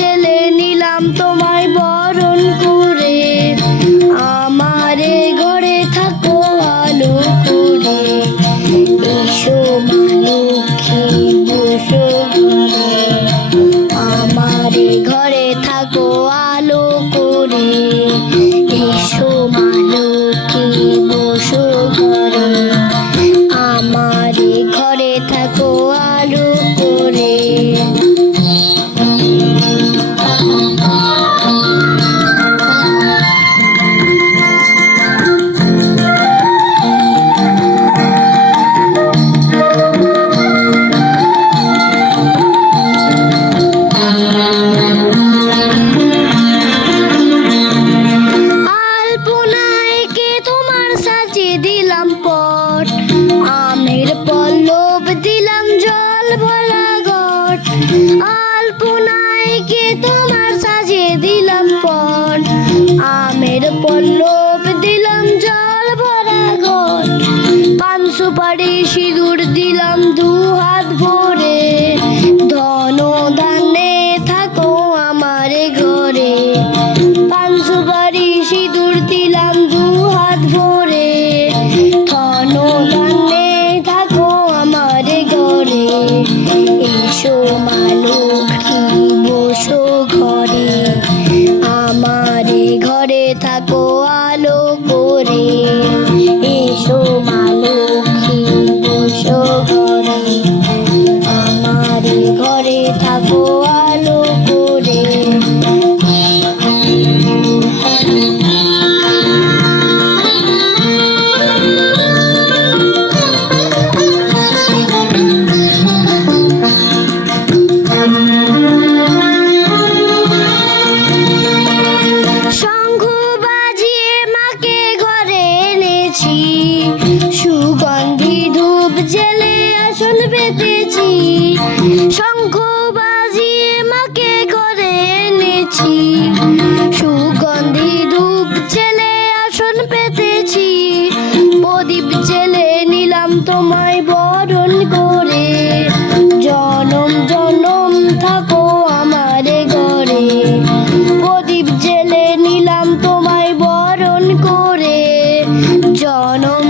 জেলে নিলাম তোমায়। আলপনায় কে তোমার সাজিয়ে দিলাম পট, আমের পল্লব দিলাম জল ভরা ঘট আলপনায় তোমার সাজিয়ে দিলাম পট, আমের পল্লব দিলাম জল ভরা ঘট পান সুপারি সিঁদুর দিলাম দু হাত ভরে ঘরে জেলে আসন পেতেছি শঙ্খ বাজিয়ে মাকে ঘরে এনেছি। সুগন্ধি ধূপ জেলে আসন পেতেছি প্রদীপ জেলে নিলাম তোমায় বরণ করে। জনম জনম থাকো আমার ঘরে। প্রদীপ জেলে নিলাম তোমায় বরণ করে। জনম